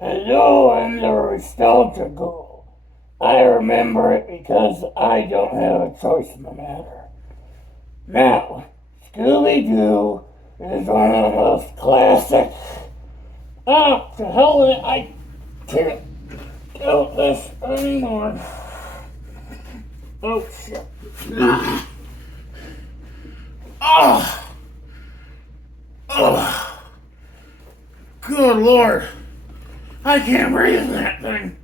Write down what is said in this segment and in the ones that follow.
Hello, I'm the nostalgia girl. I remember it because I don't have a choice in the matter. Now, Scooby Doo is one of the most classic. Ah, to hell with it, I can't do this anymore. Oh shit. Oh, oh, good lord. I can't breathe in that thing.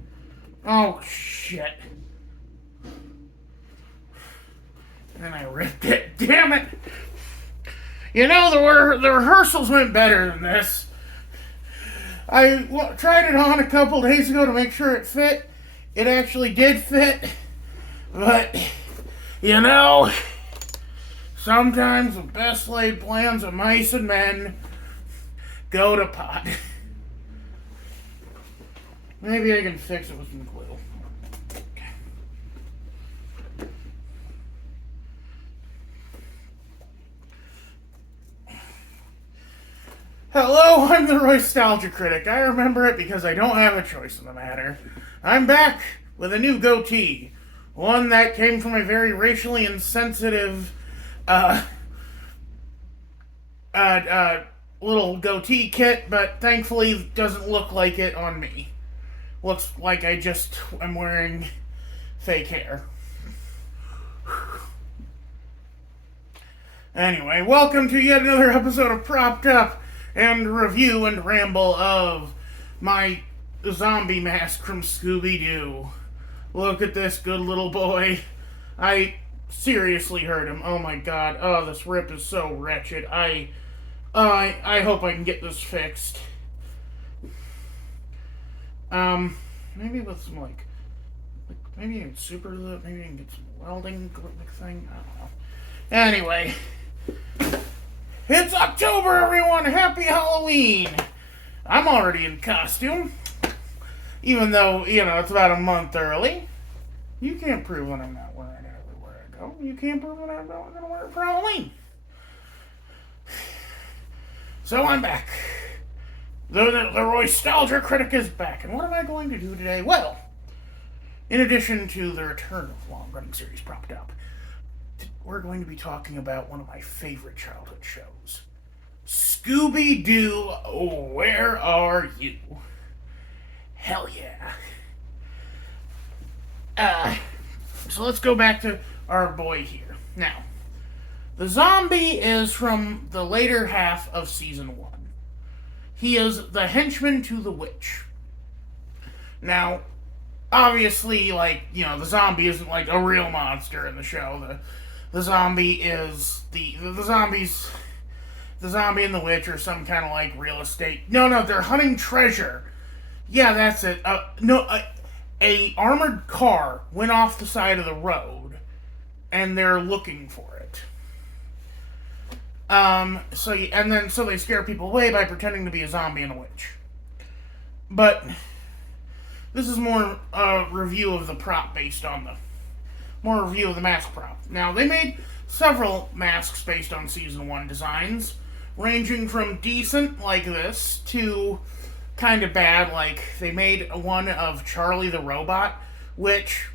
Oh shit. And I ripped it. Damn it. You know, the rehearsals went better than this. I tried it on a couple days ago to make sure it fit. It actually did fit. But, you know, sometimes the best laid plans of mice and men go to pot. Maybe I can fix it with some glue. Hello, I'm the Royce Nostalgia Critic. I remember it because I don't have a choice in the matter. I'm back with a new goatee. One that came from a very racially insensitive, little goatee kit, but thankfully doesn't look like it on me. Looks like I just am wearing fake hair. Anyway, welcome to yet another episode of Propped Up and review and ramble of my zombie mask from Scooby-Doo. Look at this good little boy. I seriously hurt him. Oh my god. Oh, this rip is so wretched. I hope I can get this fixed. Maybe with some maybe super glue. Maybe I can get some welding thing. I don't know. Anyway, it's October, everyone. Happy Halloween. I'm already in costume, even though it's about a month early. You can't prove that I'm not wearing it everywhere I go. You can't prove that I'm not going to wear it for Halloween. So I'm back. The Royce Nostalgia Critic is back. And what am I going to do today? Well, in addition to the return of long-running series Propped Up, we're going to be talking about one of my favorite childhood shows. Scooby-Doo, Where Are You? Hell yeah. So let's go back to our boy here. Now, the zombie is from the later half of season 1. He is the henchman to the witch. Now, obviously, the zombie isn't like a real monster in the show. The zombie is the zombie and the witch are some kind of like real estate. No, they're hunting treasure. Yeah, that's it. A armored car went off the side of the road, and they're looking for it. So they scare people away by pretending to be a zombie and a witch. But this is more a review of the prop based on more review of the mask prop. Now, they made several masks based on season 1 designs, ranging from decent like this to kind of bad. Like they made one of Charlie the Robot, which,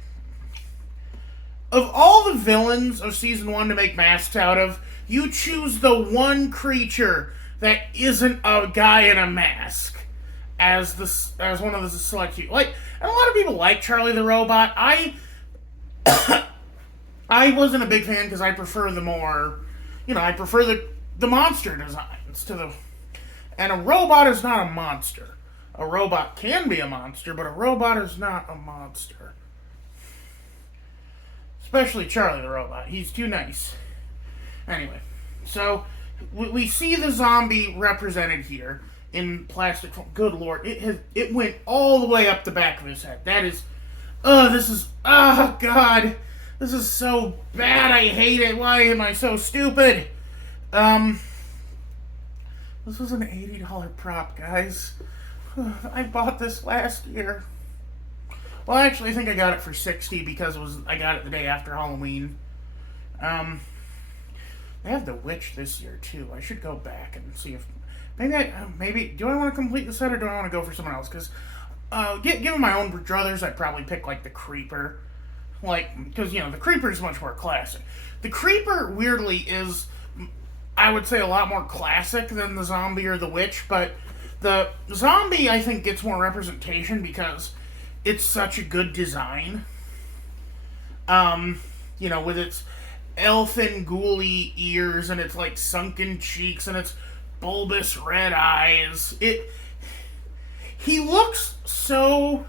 of all the villains of season 1 to make masks out of, you choose the one creature that isn't a guy in a mask as one of the select few. And a lot of people like Charlie the Robot. I wasn't a big fan because I prefer the more, I prefer the monster designs to the. And a robot is not a monster. A robot can be a monster, but a robot is not a monster. Especially Charlie the Robot. He's too nice. Anyway, we see the zombie represented here in plastic. Good lord, it went all the way up the back of his head. That is, god, this is so bad. I hate it. Why am I so stupid? This was an $80 prop, guys. I bought this last year. Well, actually, I think I got it for $60 because I got it the day after Halloween. They have the witch this year too. I should go back and see if maybe do I want to complete the set or do I want to go for someone else? Because given my own druthers, I'd probably pick like the Creeper, because the Creeper is much more classic. The Creeper weirdly is, I would say, a lot more classic than the Zombie or the Witch, but the Zombie I think gets more representation because it's such a good design. With its elfin ghouly ears and its like sunken cheeks and its bulbous red eyes. He looks so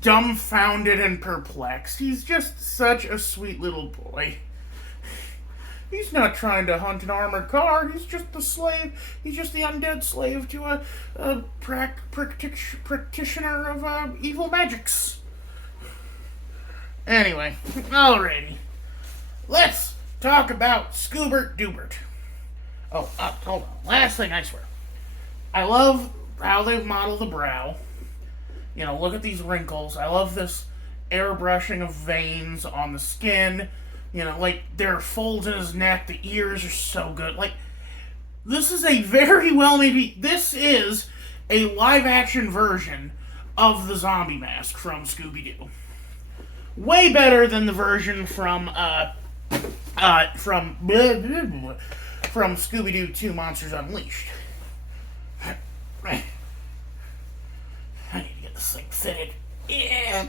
dumbfounded and perplexed. He's just such a sweet little boy. He's not trying to hunt an armored car. He's just the slave. He's just the undead slave to a practitioner of evil magics. Anyway, alrighty. Let's talk about Scoobert Doobert. Oh, hold on. Last thing, I swear. I love how they've modeled the brow. Look at these wrinkles. I love this airbrushing of veins on the skin. There are folds in his neck. The ears are so good. This is a very this is a live-action version of the zombie mask from Scooby-Doo. Way better than the version from Scooby-Doo 2 Monsters Unleashed. I need to get this thing fitted. Yeah.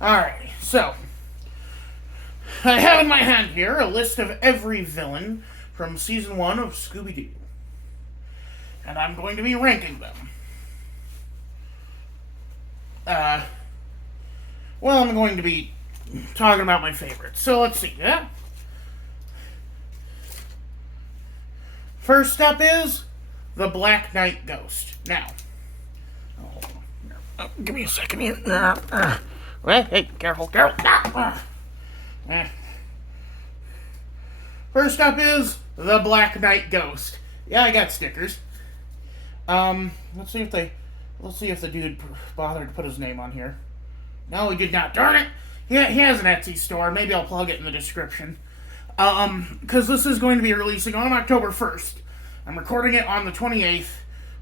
Alright, so I have in my hand here a list of every villain from Season 1 of Scooby-Doo. And I'm going to be ranking them. I'm going to be talking about my favorites. So let's see, yeah? First up is the Black Knight Ghost. Now, give me a second here. Hey, careful. First up is the Black Knight Ghost. Yeah, I got stickers. Let's see if the dude bothered to put his name on here. No, he did not. Darn it! He has an Etsy store. Maybe I'll plug it in the description. Because this is going to be releasing on October 1st. I'm recording it on the 28th,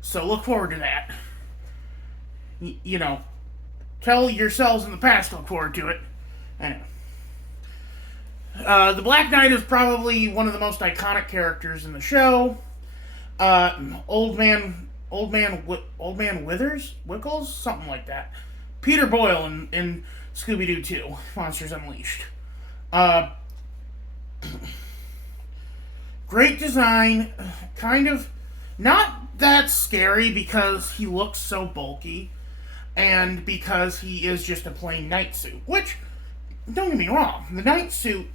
so look forward to that. Tell yourselves in the past to look forward to it. Anyway. The Black Knight is probably one of the most iconic characters in the show. Old Man Wickles? Something like that. Peter Boyle in Scooby-Doo 2, Monsters Unleashed. Great design, kind of not that scary because he looks so bulky, and because he is just a plain night suit, which, don't get me wrong, the night suit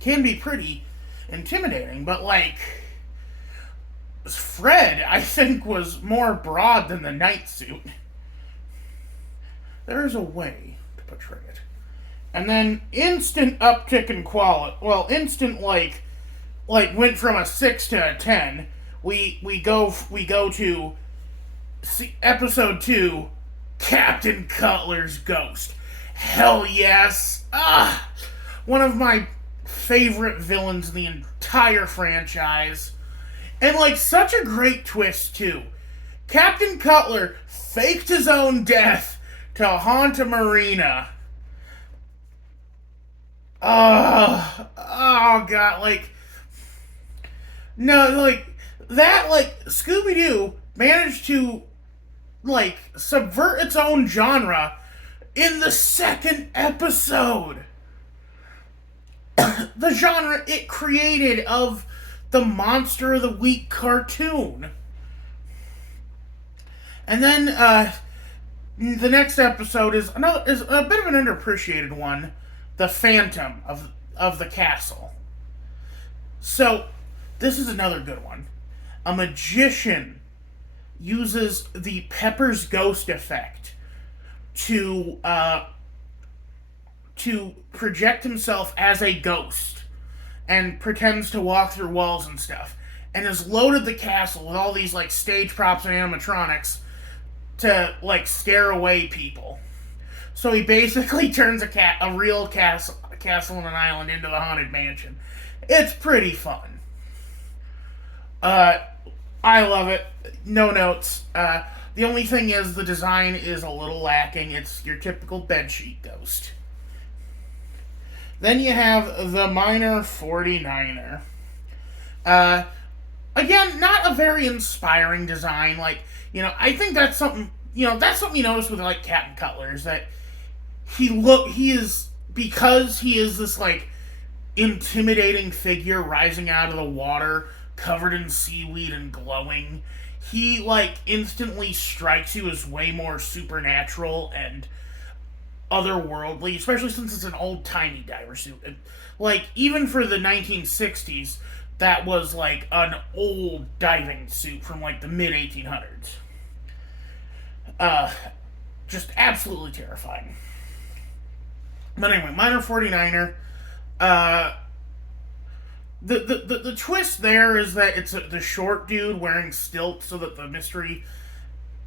can be pretty intimidating, but Fred, I think, was more broad than the night suit. There's a way to portray it. And then instant uptick in quality. Well, instant went from a 6 to a 10. We go to episode 2, Captain Cutler's Ghost. Hell yes. One of my favorite villains in the entire franchise. And such a great twist too. Captain Cutler faked his own death to haunt a marina. Oh god, Scooby-Doo managed to subvert its own genre in the second episode. The genre it created of the Monster of the Week cartoon. And then the next episode is a bit of an underappreciated one, the Phantom of the Castle. So this is another good one. A magician uses the Pepper's Ghost effect to project himself as a ghost and pretends to walk through walls and stuff, and has loaded the castle with all these stage props and animatronics to scare away people. So he basically turns a real castle on an island into the haunted mansion. It's pretty fun. Uh, I love it. No notes. The only thing is the design is a little lacking. It's your typical bedsheet ghost. Then you have the Minor 49er. Uh, Again, not a very inspiring design. Like, I think that's something, that's something you notice with, like, Captain Cutler, is that he is, because he is this, like, intimidating figure rising out of the water, covered in seaweed and glowing, he, like, instantly strikes you as way more supernatural and otherworldly, especially since it's an old timey diver suit. Like, even for the 1960s, that was like an old diving suit from like the mid 1800s. Uh, just absolutely terrifying. But anyway, Minor 49er. Uh, the twist there is that it's the short dude wearing stilts so that the mystery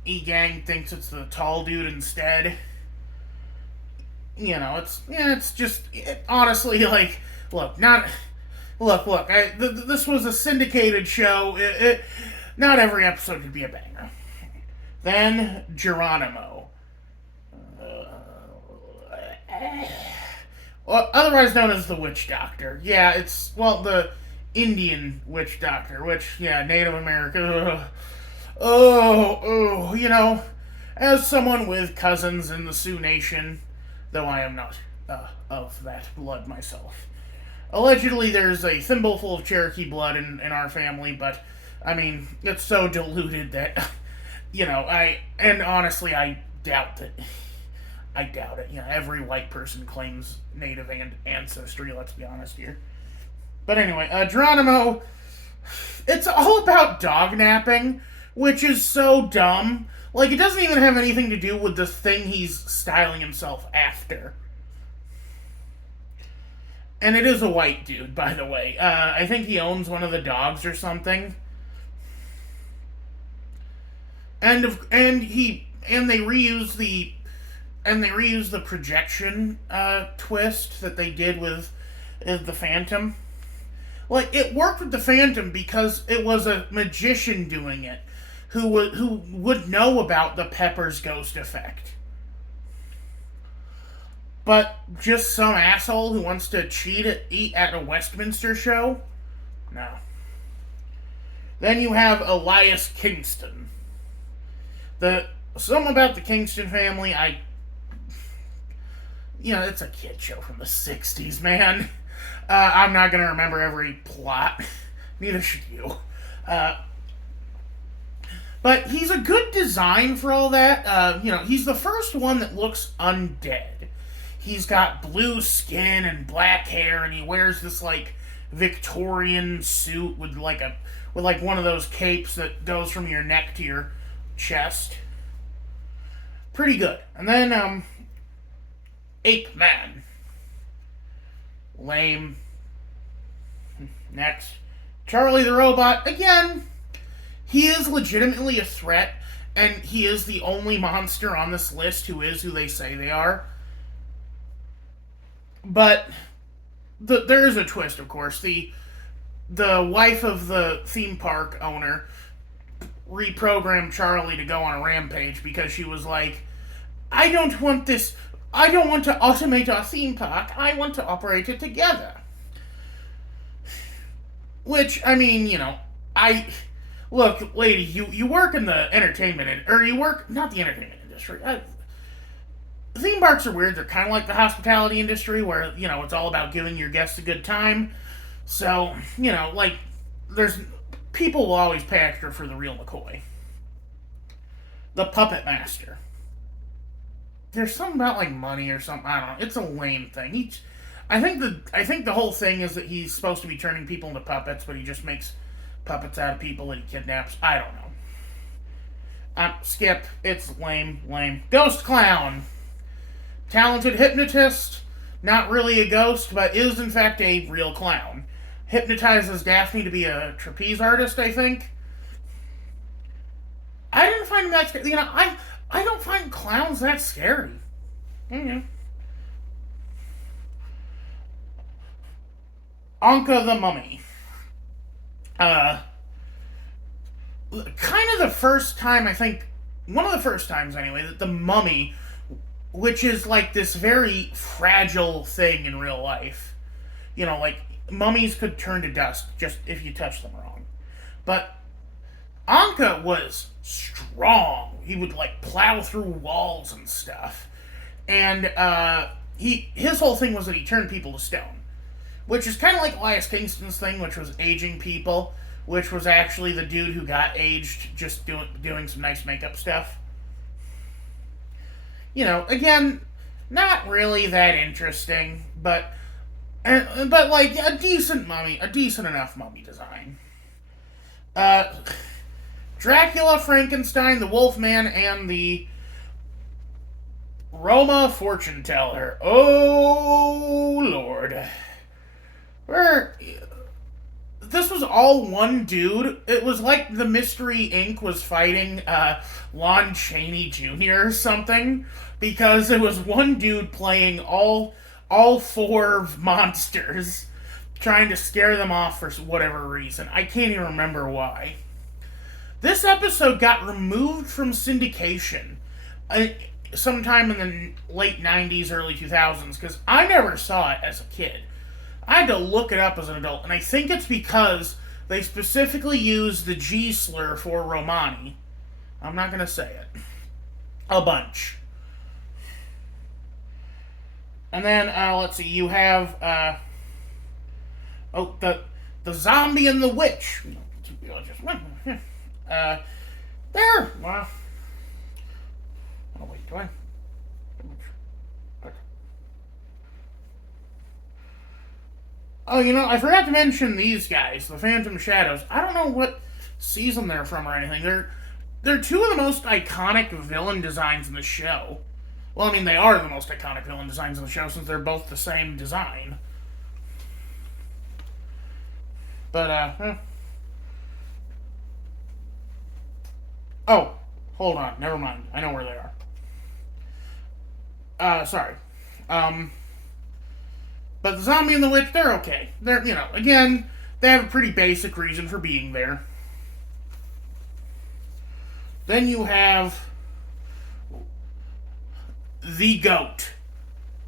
gang thinks it's the tall dude instead. It's just honestly, like, look, not look. This was a syndicated show. Not every episode could be a banger. Then Geronimo, otherwise known as the Witch Doctor. Yeah, it's, well, the Indian Witch Doctor, which, yeah, Native American. As someone with cousins in the Sioux Nation, though I am not of that blood myself. Allegedly, there's a thimbleful of Cherokee blood in our family, but, I mean, it's so diluted that, and honestly, I doubt that. I doubt it. Every white person claims native ancestry, let's be honest here. But anyway, Geronimo, it's all about dog napping, which is so dumb. Like, it doesn't even have anything to do with the thing he's styling himself after. And it is a white dude, by the way. I think he owns one of the dogs or something. And they reuse the projection twist that they did with the Phantom. Like, it worked with the Phantom because it was a magician doing it who would know about the Pepper's ghost effect. But just some asshole who wants to eat at a Westminster show? No. Then you have Elias Kingston. Something about the Kingston family, it's a kid show from the 60s, man. I'm not going to remember every plot. Neither should you. But he's a good design for all that. He's the first one that looks undead. He's got blue skin and black hair, and he wears this, like, Victorian suit with one of those capes that goes from your neck to your chest. Pretty good. And then, Ape Man. Lame. Next. Charlie the Robot. Again, he is legitimately a threat, and he is the only monster on this list who is who they say they are. But there is a twist, of course. The wife of the theme park owner reprogrammed Charlie to go on a rampage because she was like, I don't want to automate our theme park. I want to operate it together. Which, I mean, look, lady, you work in the entertainment, or you work, not the entertainment industry. Theme parks are weird. They're kind of like the hospitality industry where, it's all about giving your guests a good time. So, there's, people will always pay extra for the real McCoy. The Puppet Master. There's something about, like, money or something. I don't know. It's a lame thing. I think the whole thing is that he's supposed to be turning people into puppets, but he just makes puppets out of people that he kidnaps. I don't know. Skip. It's lame. Ghost Clown. Talented hypnotist, not really a ghost, but is in fact a real clown. Hypnotizes Daphne to be a trapeze artist, I think. I didn't find him that scary. I don't find clowns that scary. Mm-hmm. Anka the Mummy. kind of the first time, I think, one of the first times anyway, that the mummy, which is like this very fragile thing in real life, like mummies could turn to dust just if you touch them wrong. But Anka was strong. He would like plow through walls and stuff. And his whole thing was that he turned people to stone, which is kind of like Elias Kingston's thing, which was aging people, which was actually the dude who got aged just doing some nice makeup stuff. Again, not really that interesting, but like a decent enough mummy design. Dracula, Frankenstein, the Wolfman, and the Roma fortune teller. Oh Lord. This was all one dude. It was like the Mystery Inc. was fighting Lon Chaney Jr. or something, because it was one dude playing all four monsters, trying to scare them off for whatever reason. I can't even remember why. This episode got removed from syndication sometime in the late 90s, early 2000s, because I never saw it as a kid. I had to look it up as an adult, and I think it's because they specifically used the G slur for Romani. I'm not going to say it. A bunch. And then, let's see, you have, the zombie and the witch. There. Well. Oh, wait, do I? Oh, I forgot to mention these guys, the Phantom Shadows. I don't know what season they're from or anything. They're two of the most iconic villain designs in the show. Well, I mean, they are the most iconic villain designs in the show since they're both the same design. But, Oh, hold on. Never mind. I know where they are. Sorry. But the zombie and the witch, they're okay. They're, again, they have a pretty basic reason for being there. Then you have the goat.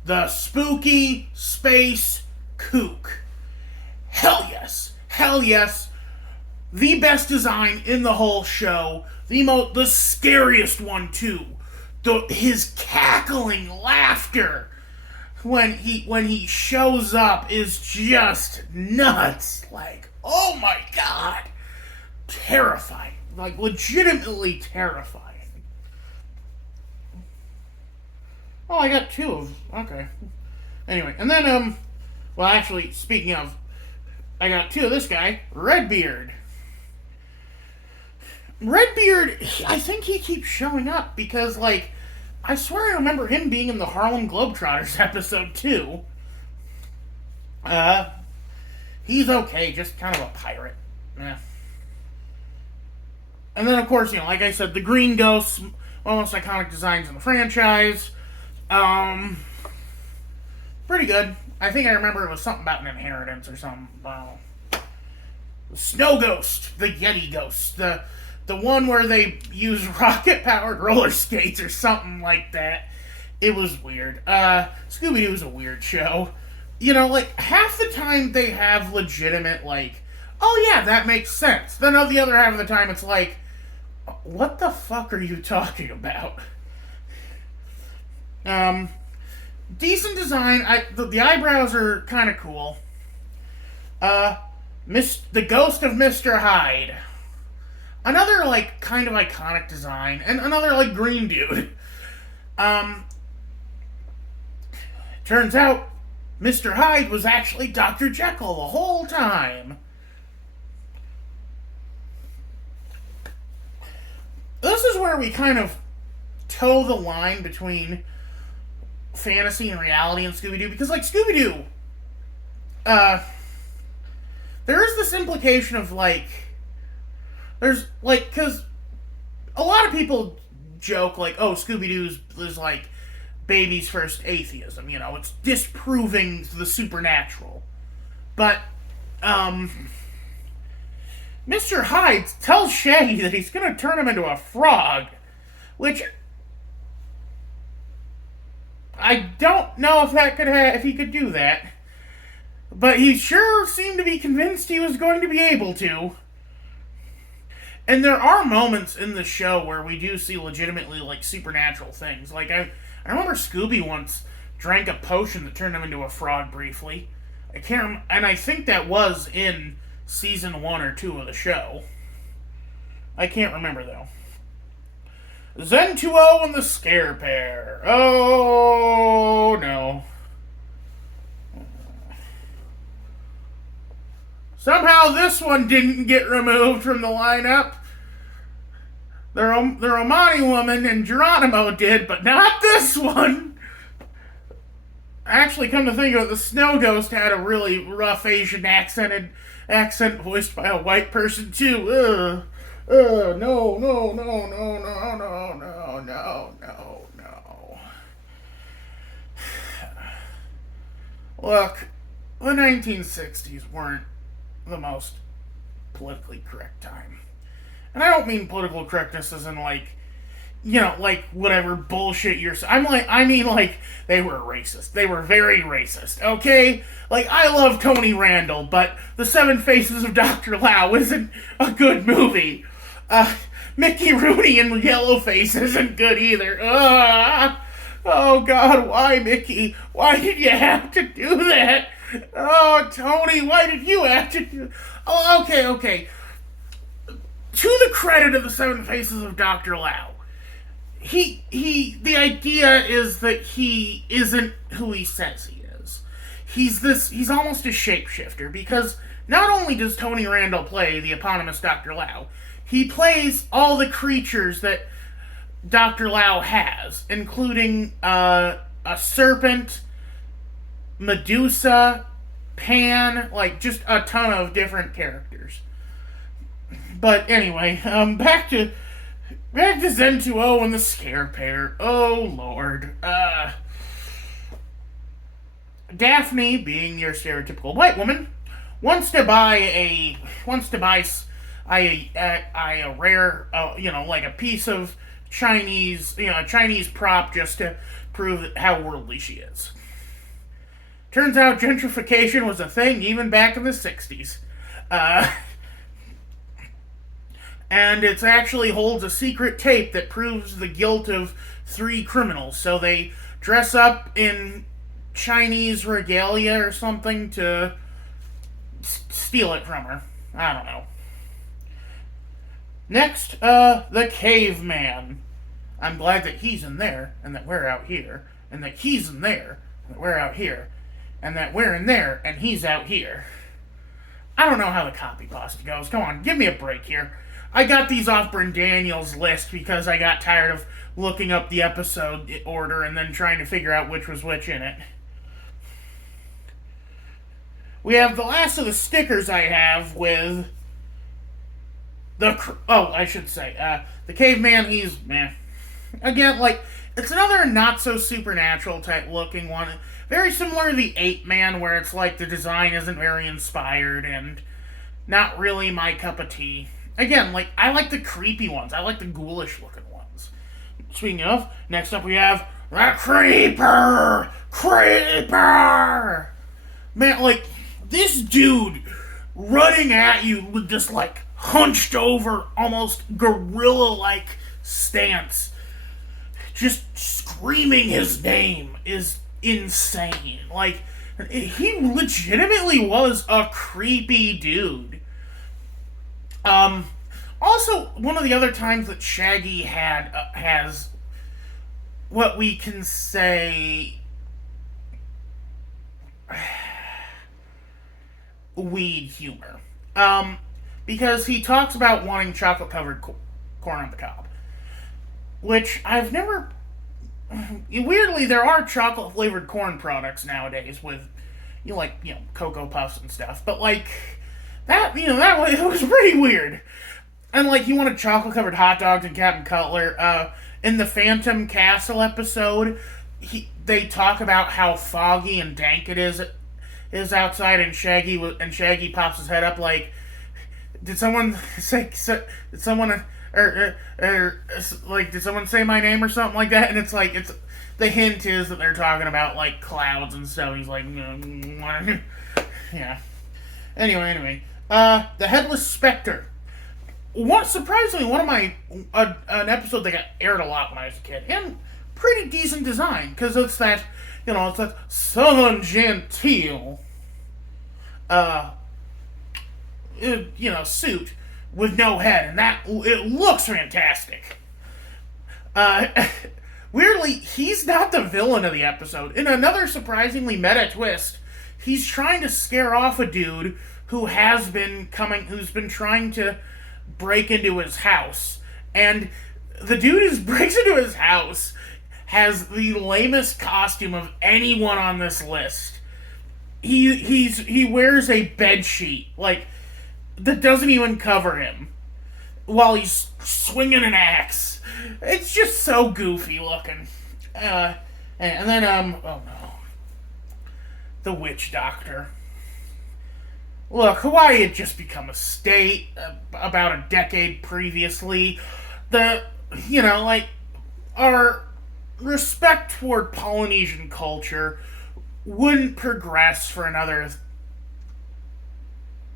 The spooky space kook. Hell yes. Hell yes. The best design in the whole show. The scariest one, too. His cackling laughter when he shows up is just nuts. Like, oh my god. Terrifying. Like, legitimately terrifying. Oh, I got two of... Okay. Anyway, and then, well, actually, speaking of, I got two of this guy, Redbeard. Redbeard, I think he keeps showing up because, like, I swear I remember him being in the Harlem Globetrotters episode, too. He's okay, just kind of a pirate. Yeah. And then, of course, like I said, the Green Ghost, one of the most iconic designs in the franchise. Pretty good. I think I remember it was something about an inheritance or something. The Snow Ghost, the Yeti Ghost, the one where they use rocket-powered roller skates or something like that. It was weird. Scooby-Doo is a weird show. Like, half the time they have legitimate, like, oh yeah, that makes sense. Then the other half of the time it's like, what the fuck are you talking about? Decent design. The eyebrows are kind of cool. The Ghost of Mr. Hyde. Another, like, kind of iconic design. And another, like, green dude. Turns out, Mr. Hyde was actually Dr. Jekyll the whole time. This is where we kind of toe the line between fantasy and reality in Scooby-Doo. Because, like, Scooby-Doo, there is this implication of, like, there's, like, because a lot of people joke, like, oh, Scooby-Doo is like, baby's first atheism, it's disproving the supernatural. But, Mr. Hyde tells Shaggy that he's going to turn him into a frog, which I don't know if he could do that, but he sure seemed to be convinced he was going to be able to. And there are moments in the show where we do see legitimately like supernatural things. Like I remember Scooby once drank a potion that turned him into a frog briefly. I can't, and I think that was in season 1 or 2 of the show. I can't remember though. Zen 2-0 and the Scare Pair. Oh no. Somehow this one didn't get removed from the lineup. The Romani woman and Geronimo did, but not this one. Actually, come to think of it, the Snow Ghost had a really rough Asian accent voiced by a white person too. No, no, no, no, no, no, no, no, no. Look, the 1960s weren't the most politically correct time. And I don't mean political correctness as in like, like whatever bullshit you're saying. I mean like they were racist. They were very racist, okay? Like I love Tony Randall, but The Seven Faces of Dr. Lau isn't a good movie. Mickey Rooney in Yellowface isn't good either. Oh God, why Mickey? Why did you have to do that? Oh Tony, why did you have to do? Oh, okay. To the credit of The Seven Faces of Dr. Lau, the idea is that he isn't who he says he is. He's almost a shapeshifter because not only does Tony Randall play the eponymous Dr. Lau, he plays all the creatures that Dr. Lau has, including a serpent, Medusa, Pan, like just a ton of different characters. But anyway, back to Zen 2-0 and the Scare Pair. Oh Lord. Daphne, being your stereotypical white woman, wants to buy a rare, like a piece of Chinese, a Chinese prop just to prove how worldly she is. Turns out gentrification was a thing even back in the 60s. And it actually holds a secret tape that proves the guilt of 3 criminals. So they dress up in Chinese regalia or something to steal it from her. I don't know. Next, the Caveman. I'm glad that he's in there, and that we're out here, and that he's in there, and that we're out here, and that we're in there, and he's out here. I don't know how the copy pasta goes. Come on, give me a break here. I got these off Bryn Daniels' list because I got tired of looking up the episode order and then trying to figure out which was which in it. We have the last of the stickers I have with the Caveman. He's meh. Again, like, it's another not so supernatural type looking one. Very similar to the Ape Man, where it's like the design isn't very inspired and not really my cup of tea. Again, like, I like the creepy ones. I like the ghoulish looking ones. Speaking of, next up we have the Creeper! Creeper! Man, like, this dude running at you with this, like, hunched over, almost gorilla-like stance, just screaming his name is insane. Like, he legitimately was a creepy dude. Also, one of the other times that Shaggy has what we can say weed humor. Because he talks about wanting chocolate-covered corn on the cob. Which I've never... Weirdly, there are chocolate-flavored corn products nowadays with, Cocoa Puffs and stuff. But, like, it was pretty weird. And, like, he wanted chocolate-covered hot dogs and Captain Cutler. In the Phantom Castle episode, they talk about how foggy and dank it is outside, and Shaggy pops his head up like, did someone say, did someone, like, did someone say my name or something like that? And it's like, the hint is that they're talking about, like, clouds and stuff. He's like, yeah. Anyway, the Headless Spectre. Surprisingly, one of my, an episode that got aired a lot when I was a kid, and pretty decent design, because it's that, it's that Southern Gentile, suit with no head, and it looks fantastic. Weirdly, he's not the villain of the episode. In another surprisingly meta twist, he's trying to scare off a dude who's been trying to break into his house. And the dude who breaks into his house has the lamest costume of anyone on this list. He wears a bed sheet, like, that doesn't even cover him, while he's swinging an axe. It's just so goofy looking. And then, oh no. The Witch Doctor. Look, Hawaii had just become a state about a decade previously. Our respect toward Polynesian culture wouldn't progress for another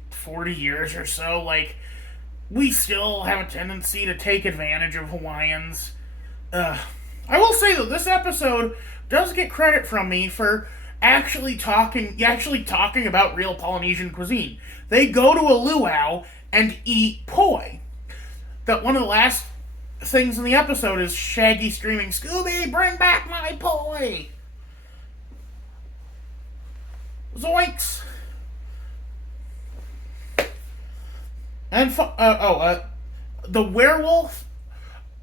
40 years or so. Like, we still have a tendency to take advantage of Hawaiians. I will say that this episode does get credit from me for actually talking about real Polynesian cuisine. They go to a luau and eat poi. That one of the last things in the episode is Shaggy screaming, "Scooby, bring back my poi!" Zoinks! And the werewolf.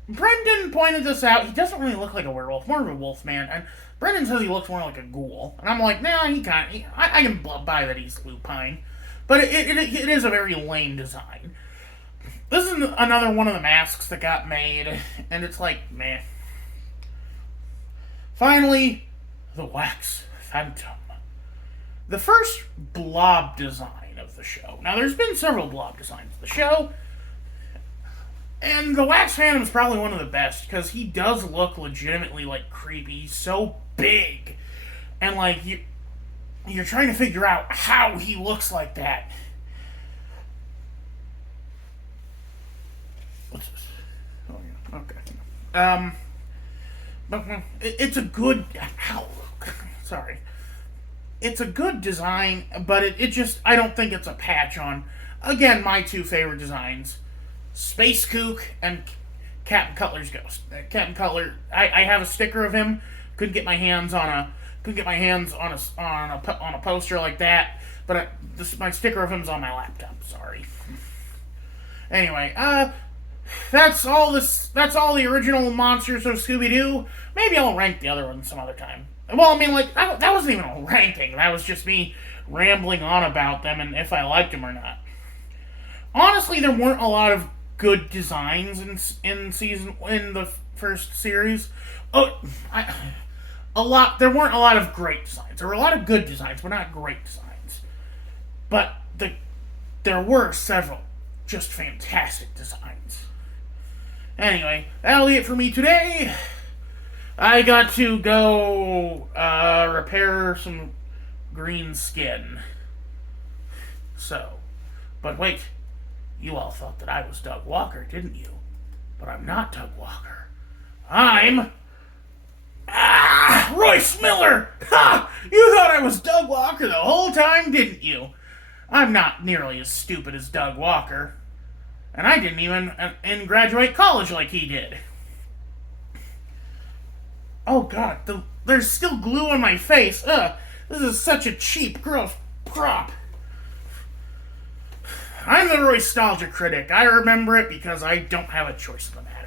Brendan pointed this out. He doesn't really look like a werewolf, more of a wolf man. And Brendan says he looks more like a ghoul. And I'm like, nah, I can buy that he's lupine. But it is a very lame design. This is another one of the masks that got made, and it's like, meh. Finally, the Wax Phantom. The first blob design of the show. Now, there's been several blob designs of the show, and the Wax Phantom is probably one of the best, because he does look legitimately, like, creepy. He's so big, and, like, you're trying to figure out how he looks like that. What's this? Oh, yeah, okay. But it's a good... Ow. Sorry. It's a good design, but it just... I don't think it's a patch on... Again, my two favorite designs. Space Kook and Captain Cutler's Ghost. Captain Cutler... I have a sticker of him. Couldn't get my hands on a poster like that. But my sticker of him's on my laptop. Sorry. Anyway, that's all the original monsters of Scooby-Doo. Maybe I'll rank the other ones some other time. Well, I mean, like, that wasn't even a ranking. That was just me rambling on about them and if I liked them or not. Honestly, there weren't a lot of good designs in the first series. There weren't a lot of great designs. There were a lot of good designs, but not great designs. But there were several just fantastic designs. Anyway, that'll be it for me today. I got to go repair some green skin. So, but wait, you all thought that I was Doug Walker, didn't you? But I'm not Doug Walker. I'm... Royce Miller! Ha! You thought I was Doug Walker the whole time, didn't you? I'm not nearly as stupid as Doug Walker. And I didn't even graduate college like he did. Oh god, there's still glue on my face. This is such a cheap, gross prop. I'm the Royce Nostalgia Critic. I remember it because I don't have a choice in the matter.